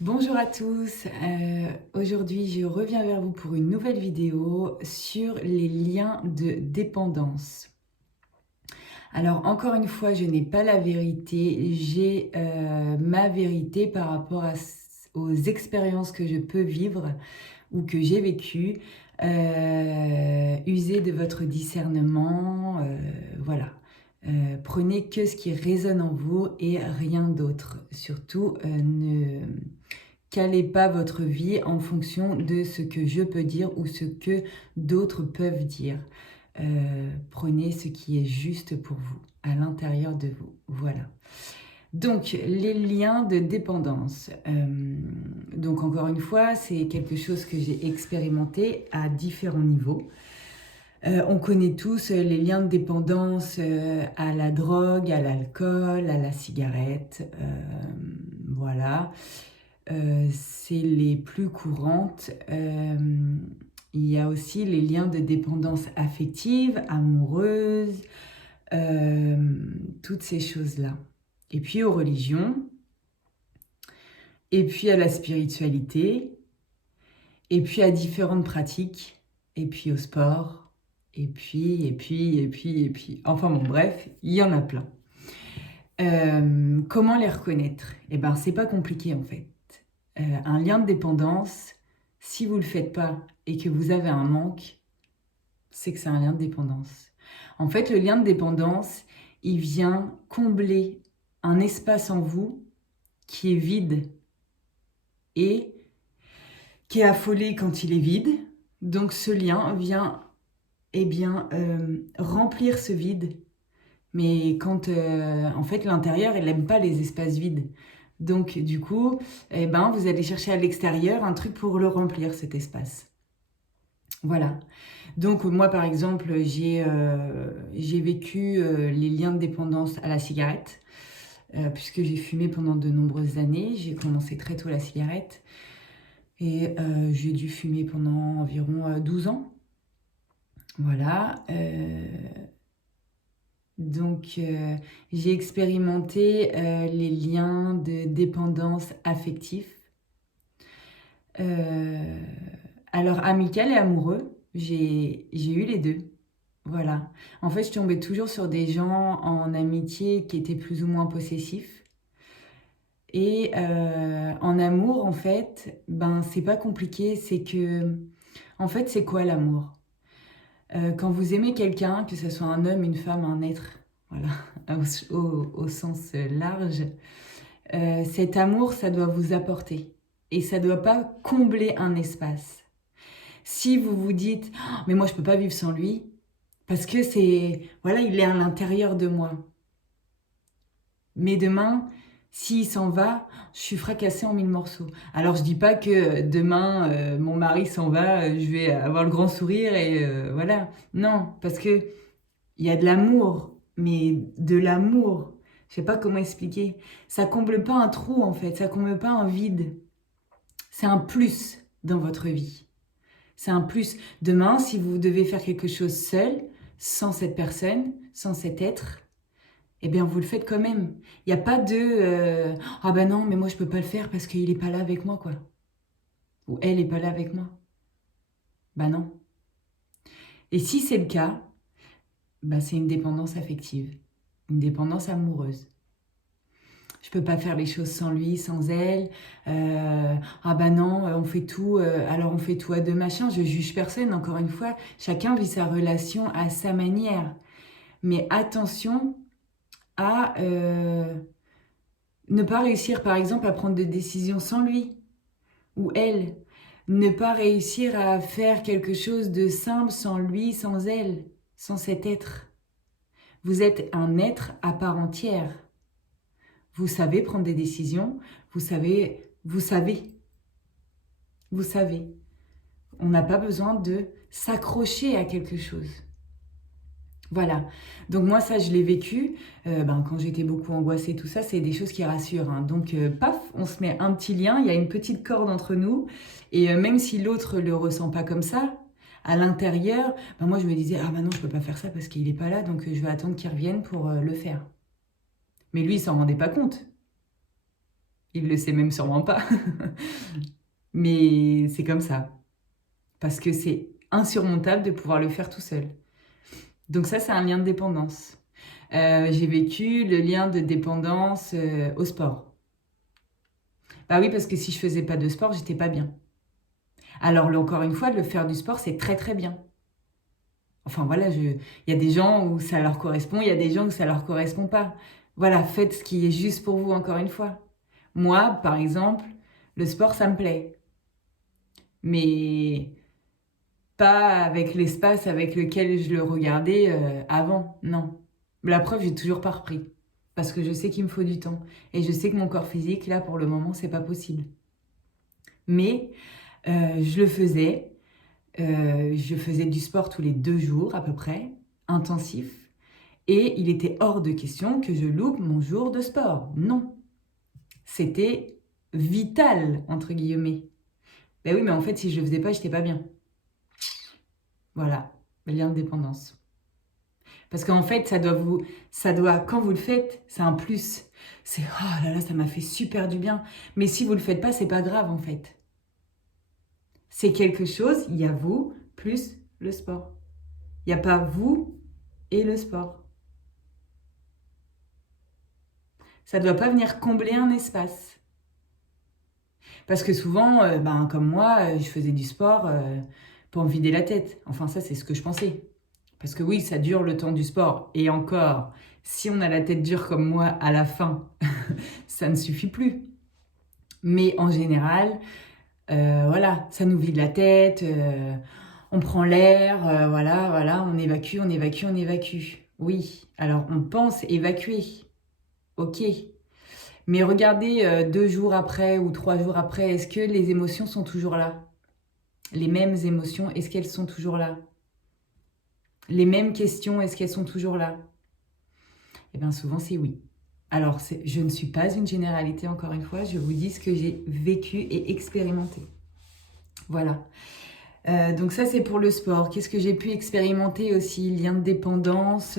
Bonjour à tous, aujourd'hui je reviens vers vous pour une nouvelle vidéo sur les liens de dépendance. Alors encore une fois, je n'ai pas la vérité, j'ai ma vérité par rapport aux expériences que je peux vivre ou que j'ai vécues. Usez de votre discernement, voilà. Prenez que ce qui résonne en vous et rien d'autre. Surtout, ne calez pas votre vie en fonction de ce que je peux dire ou ce que d'autres peuvent dire. Prenez ce qui est juste pour vous, à l'intérieur de vous. Voilà. Donc, les liens de dépendance. Donc, encore une fois, c'est quelque chose que j'ai expérimenté à différents niveaux. On connaît tous les liens de dépendance à la drogue, à l'alcool, à la cigarette. Voilà. C'est les plus courantes. Il y a aussi les liens de dépendance affective, amoureuse, toutes ces choses-là. Et puis aux religions, et puis à la spiritualité, et puis à différentes pratiques, et puis au sport, et puis. Enfin bon, bref, il y en a plein. Comment les reconnaître? Eh ben, c'est pas compliqué en fait. Un lien de dépendance, si vous ne le faites pas et que vous avez un manque, c'est que c'est un lien de dépendance. En fait, le lien de dépendance, il vient combler un espace en vous qui est vide et qui est affolé quand il est vide. Donc ce lien vient remplir ce vide. Mais quand, en fait, l'intérieur, il n'aime pas les espaces vides. Donc, du coup, vous allez chercher à l'extérieur un truc pour le remplir, cet espace. Voilà. Donc, moi, par exemple, j'ai vécu les liens de dépendance à la cigarette, puisque j'ai fumé pendant de nombreuses années. J'ai commencé très tôt la cigarette. Et j'ai dû fumer pendant environ 12 ans. Voilà. Donc, j'ai expérimenté les liens de dépendance affectif. Alors, amical et amoureux, j'ai eu les deux. Voilà. En fait, je tombais toujours sur des gens en amitié qui étaient plus ou moins possessifs. Et en amour, en fait, c'est pas compliqué. C'est que, en fait, c'est quoi l'amour? Quand vous aimez quelqu'un, que ce soit un homme, une femme, un être, voilà, au sens large, cet amour, ça doit vous apporter. Et ça ne doit pas combler un espace. Si vous vous dites «Oh, mais moi je ne peux pas vivre sans lui, parce que voilà, il est à l'intérieur de moi. Mais demain, s'il s'en va, je suis fracassée en 1000 morceaux. Alors je dis pas que demain, mon mari s'en va, je vais avoir le grand sourire et voilà. Non, parce que il y a de l'amour, mais de l'amour. Je sais pas comment expliquer. Ça comble pas un trou en fait, ça comble pas un vide. C'est un plus dans votre vie. C'est un plus. Demain, si vous devez faire quelque chose seul, sans cette personne, sans cet être, eh bien, vous le faites quand même. Il n'y a pas de ah ben non, mais moi je peux pas le faire parce qu'il est pas là avec moi, quoi. Ou elle est pas là avec moi. Ben non. Et si c'est le cas, c'est une dépendance affective, une dépendance amoureuse. Je peux pas faire les choses sans lui, sans elle. Ah bah non, on fait tout. Alors on fait tout à deux, machin. Je juge personne. Encore une fois, chacun vit sa relation à sa manière. Mais attention à ne pas réussir, par exemple, à prendre des décisions sans lui ou elle. Ne pas réussir à faire quelque chose de simple sans lui, sans elle, sans cet être. Vous êtes un être à part entière. Vous savez prendre des décisions, vous savez. On n'a pas besoin de s'accrocher à quelque chose. Voilà. Donc moi, ça, je l'ai vécu. Quand j'étais beaucoup angoissée, tout ça, c'est des choses qui rassurent, hein. Donc, paf, on se met un petit lien, il y a une petite corde entre nous. Et même si l'autre ne le ressent pas comme ça, à l'intérieur, moi, je me disais, ah non, je peux pas faire ça parce qu'il n'est pas là, donc je vais attendre qu'il revienne pour le faire. Mais lui, il s'en rendait pas compte. Il le sait même sûrement pas. Mais c'est comme ça. Parce que c'est insurmontable de pouvoir le faire tout seul. Donc ça, c'est un lien de dépendance. J'ai vécu le lien de dépendance au sport. Bah oui, parce que si je faisais pas de sport, j'étais pas bien. Alors, encore une fois, le faire du sport, c'est très très bien. Enfin voilà, il y a des gens où ça leur correspond, il y a des gens où ça leur correspond pas. Voilà, faites ce qui est juste pour vous, encore une fois. Moi, par exemple, le sport, ça me plaît. Mais pas avec l'espace avec lequel je le regardais avant, non. La preuve, j'ai toujours pas repris. Parce que je sais qu'il me faut du temps. Et je sais que mon corps physique, là, pour le moment, c'est pas possible. Mais je le faisais. Je faisais du sport tous les 2 jours à peu près, intensif. Et il était hors de question que je loupe mon jour de sport. Non. C'était vital, entre guillemets. Ben oui, mais en fait, si je le faisais pas, j'étais pas bien. Voilà, le lien de dépendance. Parce qu'en fait, quand vous le faites, c'est un plus. C'est, oh là là, ça m'a fait super du bien. Mais si vous le faites pas, c'est pas grave, en fait. C'est quelque chose, il y a vous plus le sport. Il n'y a pas vous et le sport. Ça ne doit pas venir combler un espace. Parce que souvent, comme moi, je faisais du sport pour me vider la tête. Enfin, ça, c'est ce que je pensais. Parce que oui, ça dure le temps du sport. Et encore, si on a la tête dure comme moi à la fin, ça ne suffit plus. Mais en général, voilà, ça nous vide la tête, on prend l'air, voilà, on évacue, on évacue, on évacue. Oui, alors on pense évacuer, ok. Mais regardez 2 jours après ou 3 jours après, est-ce que les émotions sont toujours là? Les mêmes émotions, est-ce qu'elles sont toujours là? Les mêmes questions, est-ce qu'elles sont toujours là? Eh bien souvent c'est oui. Alors je ne suis pas une généralité encore une fois, je vous dis ce que j'ai vécu et expérimenté. Voilà. Donc ça c'est pour le sport. Qu'est-ce que j'ai pu expérimenter aussi? Lien de dépendance,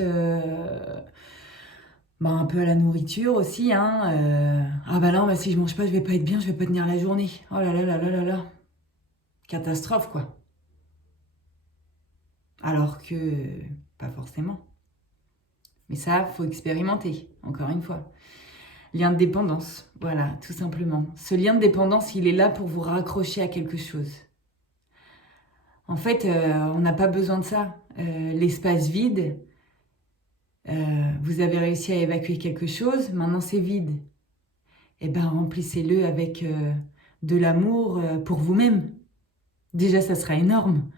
un peu à la nourriture aussi. Hein, ah bah non, si je mange pas, je vais pas être bien, je vais pas tenir la journée. Oh là là là là là là. Catastrophe quoi. Alors que pas forcément. Mais ça, faut expérimenter, encore une fois. Lien de dépendance, voilà, tout simplement. Ce lien de dépendance, il est là pour vous raccrocher à quelque chose. En fait, on n'a pas besoin de ça. L'espace vide, vous avez réussi à évacuer quelque chose, maintenant c'est vide. Eh bien, remplissez-le avec de l'amour pour vous-même. Déjà, ça sera énorme.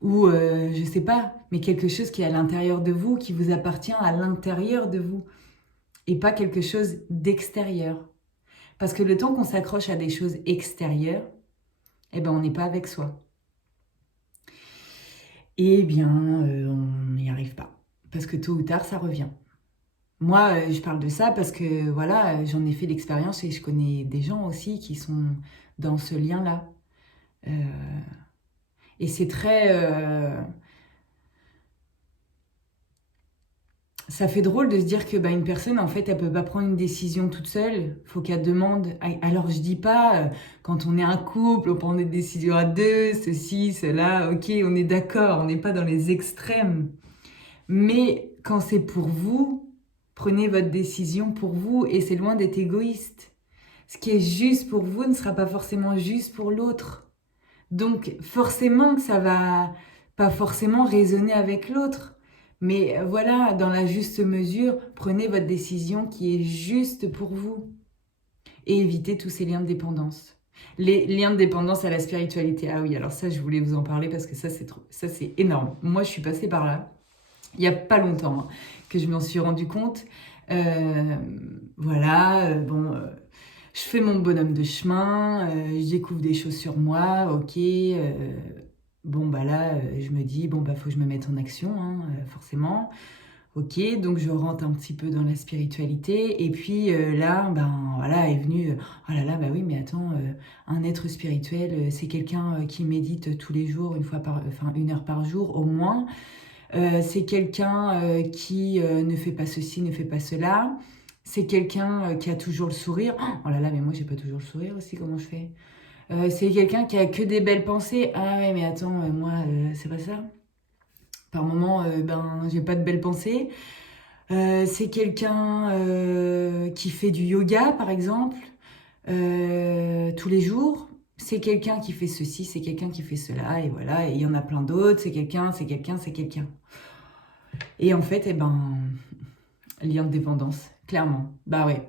Ou, je sais pas, mais quelque chose qui est à l'intérieur de vous, qui vous appartient à l'intérieur de vous. Et pas quelque chose d'extérieur. Parce que le temps qu'on s'accroche à des choses extérieures, eh ben, on n'est pas avec soi. Eh bien, on n'y arrive pas. Parce que tôt ou tard, ça revient. Moi, je parle de ça parce que voilà, j'en ai fait l'expérience et je connais des gens aussi qui sont dans ce lien-là. Et c'est très... ça fait drôle de se dire que une personne, en fait, elle peut pas prendre une décision toute seule. Faut qu'elle demande. Alors, je dis pas, quand on est un couple, on prend des décisions à deux, ceci, cela, ok, on est d'accord, on n'est pas dans les extrêmes. Mais quand c'est pour vous, prenez votre décision pour vous et c'est loin d'être égoïste. Ce qui est juste pour vous ne sera pas forcément juste pour l'autre. Donc forcément que ça va pas forcément résonner avec l'autre. Mais voilà, dans la juste mesure, prenez votre décision qui est juste pour vous. Et évitez tous ces liens de dépendance. Les liens de dépendance à la spiritualité. Ah oui, alors ça, je voulais vous en parler parce que ça, c'est énorme. Moi, je suis passée par là. Il n'y a pas longtemps que je m'en suis rendu compte. Voilà, je fais mon bonhomme de chemin, je découvre des choses sur moi, ok. Là, je me dis, faut que je me mette en action, hein, forcément. Ok, donc je rentre un petit peu dans la spiritualité. Et puis là, voilà, est venu, oh là là, bah oui, mais attends, un être spirituel, c'est quelqu'un qui médite tous les jours, 1 heure par jour au moins. C'est quelqu'un qui ne fait pas ceci, ne fait pas cela. C'est quelqu'un qui a toujours le sourire. Oh là là, mais moi, j'ai pas toujours le sourire aussi, comment je fais? C'est quelqu'un qui a que des belles pensées. Ah ouais, mais attends, moi, c'est pas ça. Par moment, ben, j'ai pas de belles pensées. C'est quelqu'un qui fait du yoga, par exemple, tous les jours. C'est quelqu'un qui fait ceci, c'est quelqu'un qui fait cela, et voilà. Et il y en a plein d'autres. C'est quelqu'un, c'est quelqu'un, c'est quelqu'un. Et en fait, eh ben, lien de dépendance, clairement. Bah ouais.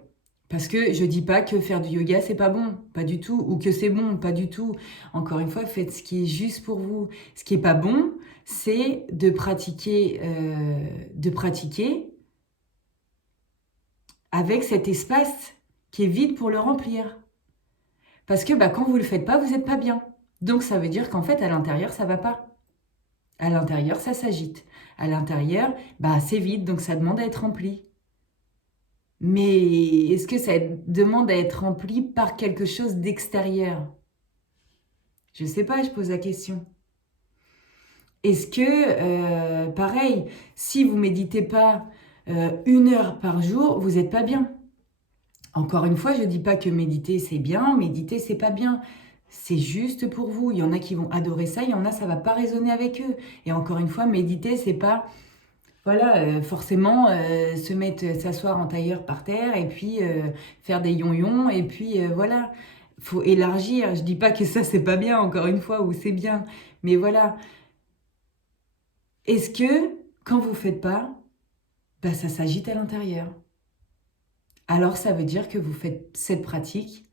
Parce que je dis pas que faire du yoga c'est pas bon, pas du tout, ou que c'est bon, pas du tout. Encore une fois, faites ce qui est juste pour vous. Ce qui est pas bon, c'est de pratiquer avec cet espace qui est vide pour le remplir. Parce que bah, quand vous le faites pas, vous n'êtes pas bien. Donc ça veut dire qu'en fait, à l'intérieur, ça va pas. À l'intérieur, ça s'agite. À l'intérieur, bah, c'est vide, donc ça demande à être rempli. Mais est-ce que ça demande à être rempli par quelque chose d'extérieur? Je sais pas, je pose la question. Est-ce que, pareil, si vous méditez pas 1 heure par jour, vous n'êtes pas bien? Encore une fois, je dis pas que méditer c'est bien, méditer c'est pas bien. C'est juste pour vous. Il y en a qui vont adorer ça, il y en a ça va pas résonner avec eux. Et encore une fois, méditer c'est pas voilà, forcément se mettre, s'asseoir en tailleur par terre et puis faire des yon-yon et puis voilà. Faut élargir. Je dis pas que ça c'est pas bien, encore une fois, ou c'est bien. Mais voilà. Est-ce que quand vous faites pas, bah, ça s'agite à l'intérieur? Alors ça veut dire que vous faites cette pratique,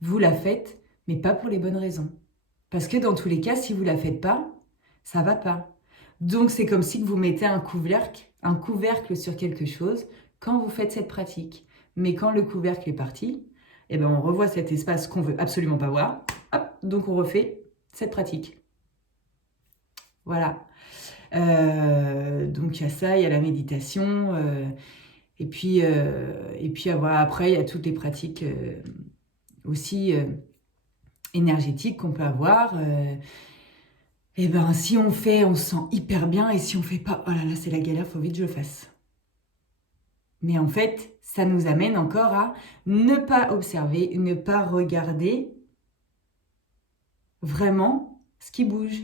vous la faites, mais pas pour les bonnes raisons. Parce que dans tous les cas, si vous la faites pas, ça va pas. Donc c'est comme si vous mettez un couvercle sur quelque chose quand vous faites cette pratique. Mais quand le couvercle est parti, eh ben on revoit cet espace qu'on veut absolument pas voir. Hop, donc on refait cette pratique. Voilà. Donc il y a ça, il y a la méditation, et puis après il y a toutes les pratiques aussi énergétiques qu'on peut avoir. Et ben si on fait, on se sent hyper bien, et si on fait pas, oh là là, c'est la galère, faut vite que je le fasse. Mais en fait, ça nous amène encore à ne pas observer, ne pas regarder vraiment ce qui bouge.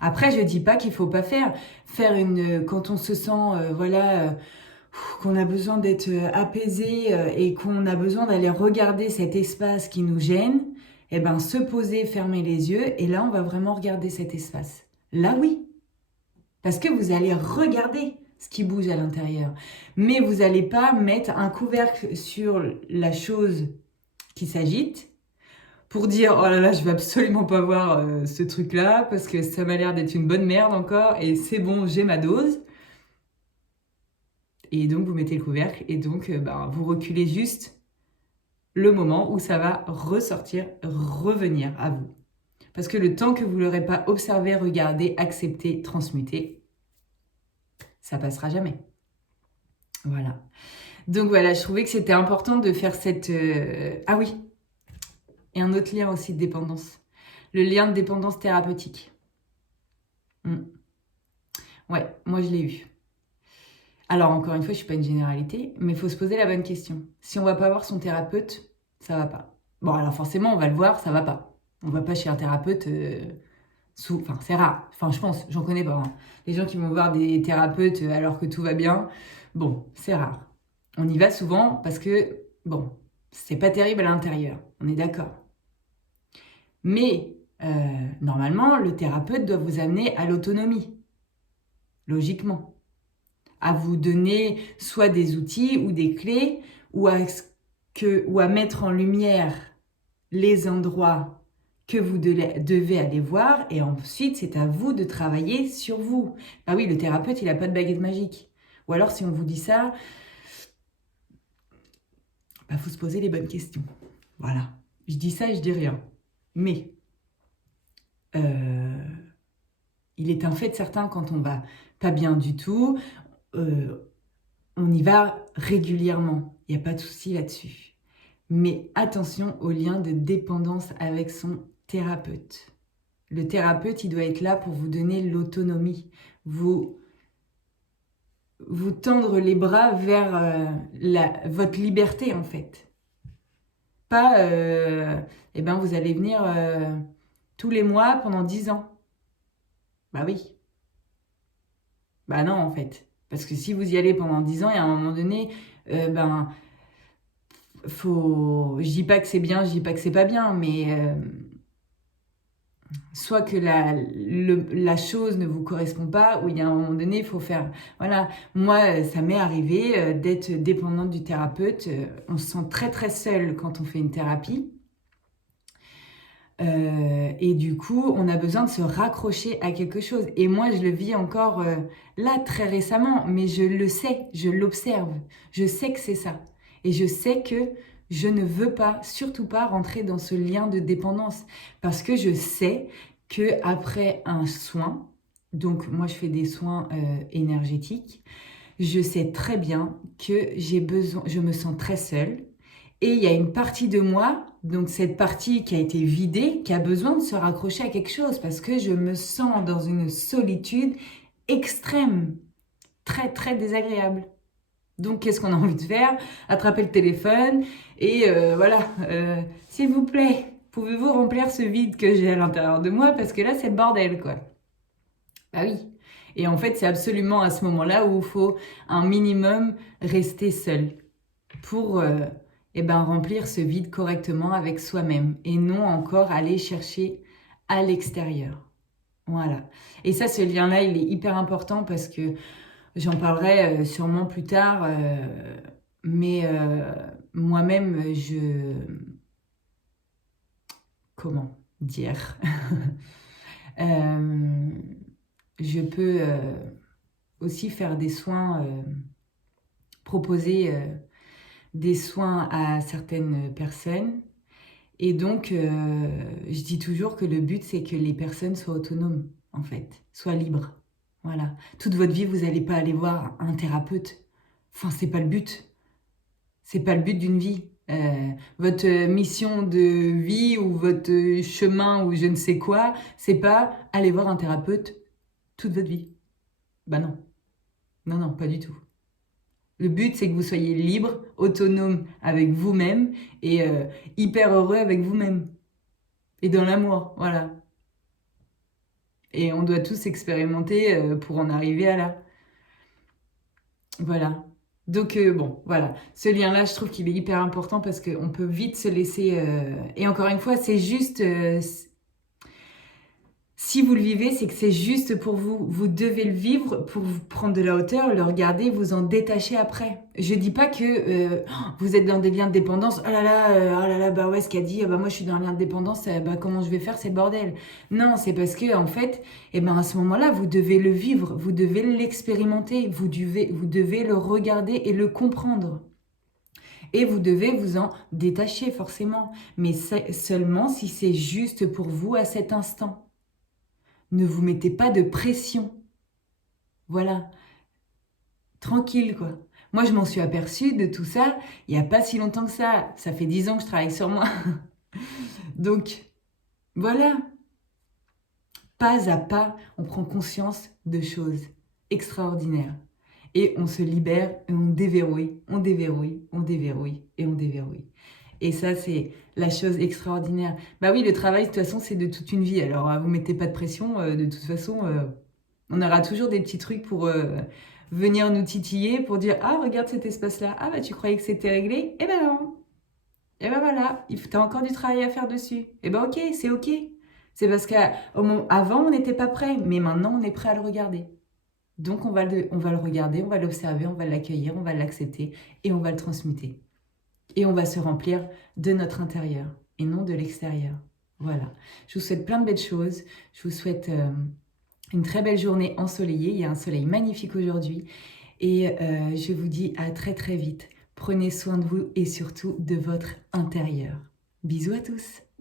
Après, je dis pas qu'il faut pas faire quand on se sent, voilà, qu'on a besoin d'être apaisé et qu'on a besoin d'aller regarder cet espace qui nous gêne, eh ben se poser, fermer les yeux, et là on va vraiment regarder cet espace. Là oui, parce que vous allez regarder ce qui bouge à l'intérieur. Mais vous n'allez pas mettre un couvercle sur la chose qui s'agite pour dire oh là là, je vais absolument pas voir ce truc-là parce que ça m'a l'air d'être une bonne merde encore et c'est bon, j'ai ma dose. Et donc vous mettez le couvercle et donc vous reculez juste le moment où ça va ressortir, revenir à vous. Parce que le temps que vous ne l'aurez pas observé, regardé, accepté, transmuté, ça passera jamais. Voilà. Donc voilà, je trouvais que c'était important de faire cette... Ah oui, et un autre lien aussi de dépendance. Le lien de dépendance thérapeutique. Ouais, moi je l'ai eu. Alors encore une fois, je suis pas une généralité, mais il faut se poser la bonne question. Si on va pas voir son thérapeute, ça va pas. Bon, alors forcément, on va le voir, ça va pas. On va pas chez un thérapeute Enfin, c'est rare. Enfin, je pense, j'en connais pas. Hein. Les gens qui vont voir des thérapeutes alors que tout va bien, bon, c'est rare. On y va souvent parce que, bon, c'est pas terrible à l'intérieur. On est d'accord. Mais normalement, le thérapeute doit vous amener à l'autonomie, logiquement. À vous donner soit des outils ou des clés ou à mettre en lumière les endroits que vous devez aller voir, et ensuite c'est à vous de travailler sur vous. Ah oui, le thérapeute, il n'a pas de baguette magique. Ou alors si on vous dit ça, faut se poser les bonnes questions. Voilà. Je dis ça et je dis rien. Mais il est un fait certain quand on va pas bien du tout, on y va régulièrement. Il n'y a pas de souci là-dessus. Mais attention au lien de dépendance avec son thérapeute. Le thérapeute, il doit être là pour vous donner l'autonomie, vous vous tendre les bras vers votre liberté, en fait. Pas, eh ben, vous allez venir tous les mois pendant 10 ans. Bah oui. Bah non, en fait. Parce que si vous y allez pendant 10 ans, il y a un moment donné, ben, faut... Je dis pas que c'est bien, je dis pas que c'est pas bien, mais soit que la chose ne vous correspond pas, ou il y a un moment donné, il faut faire... Voilà, moi, ça m'est arrivé d'être dépendante du thérapeute. On se sent très très seul quand on fait une thérapie. Et du coup, on a besoin de se raccrocher à quelque chose. Et moi, je le vis encore là très récemment, mais je le sais, je l'observe. Je sais que c'est ça. Et je sais que je ne veux pas, surtout pas, rentrer dans ce lien de dépendance. Parce que je sais qu'après un soin, donc moi je fais des soins énergétiques, je sais très bien que je me sens très seule. Et il y a une partie de moi, donc cette partie qui a été vidée, qui a besoin de se raccrocher à quelque chose parce que je me sens dans une solitude extrême, très très désagréable. Donc qu'est-ce qu'on a envie de faire? Attraper le téléphone et voilà, s'il vous plaît, pouvez-vous remplir ce vide que j'ai à l'intérieur de moi parce que là c'est le bordel quoi. Bah oui. Et en fait c'est absolument à ce moment-là où il faut un minimum rester seul pour eh ben, remplir ce vide correctement avec soi-même et non encore aller chercher à l'extérieur. Voilà. Et ça, ce lien-là, il est hyper important parce que j'en parlerai sûrement plus tard, mais moi-même, comment dire Euh, je peux aussi faire des soins, proposer des soins à certaines personnes. Et donc, je dis toujours que le but, c'est que les personnes soient autonomes, en fait, soient libres. Voilà. Toute votre vie, vous n'allez pas aller voir un thérapeute. Enfin, c'est pas le but. C'est pas le but d'une vie. Votre mission de vie ou votre chemin ou je ne sais quoi, c'est pas aller voir un thérapeute toute votre vie. Bah non. Non, non, pas du tout. Le but, c'est que vous soyez libre, autonome avec vous-même et hyper heureux avec vous-même. Et dans l'amour, voilà. Et on doit tous expérimenter pour en arriver à là. Voilà. Donc bon, voilà. Ce lien-là, je trouve qu'il est hyper important parce qu'on peut vite se laisser... Et encore une fois, c'est juste... Si vous le vivez, c'est que c'est juste pour vous. Vous devez le vivre pour vous prendre de la hauteur, le regarder, vous en détacher après. Je dis pas que vous êtes dans des liens de dépendance. Oh là là, bah ouais, ce qu'elle dit, bah moi je suis dans un lien de dépendance, bah comment je vais faire, c'est le bordel. Non, c'est parce que en fait, eh ben à ce moment-là, vous devez le vivre, vous devez l'expérimenter, vous devez le regarder et le comprendre. Et vous devez vous en détacher forcément, mais seulement si c'est juste pour vous à cet instant. Ne vous mettez pas de pression. Voilà. Tranquille, quoi. Moi, je m'en suis aperçue de tout ça il n'y a pas si longtemps que ça. Ça fait 10 ans que je travaille sur moi. Donc, voilà. Pas à pas, on prend conscience de choses extraordinaires. Et on se libère et on déverrouille, on déverrouille, on déverrouille et on déverrouille. Et ça, c'est la chose extraordinaire. Bah oui, le travail, de toute façon, c'est de toute une vie. Alors, vous mettez pas de pression. De toute façon, on aura toujours des petits trucs pour venir nous titiller, pour dire « Ah, regarde cet espace-là. Ah, bah tu croyais que c'était réglé? Eh ben non. Eh ben voilà, t'as encore du travail à faire dessus. Eh ben ok, c'est ok. C'est parce qu'avant, on n'était pas prêt, mais maintenant, on est prêt à le regarder. Donc, on va le regarder, on va l'observer, on va l'accueillir, on va l'accepter et on va le transmuter. Et on va se remplir de notre intérieur et non de l'extérieur. Voilà. Je vous souhaite plein de belles choses. Je vous souhaite une très belle journée ensoleillée. Il y a un soleil magnifique aujourd'hui. Et je vous dis à très très vite. Prenez soin de vous et surtout de votre intérieur. Bisous à tous.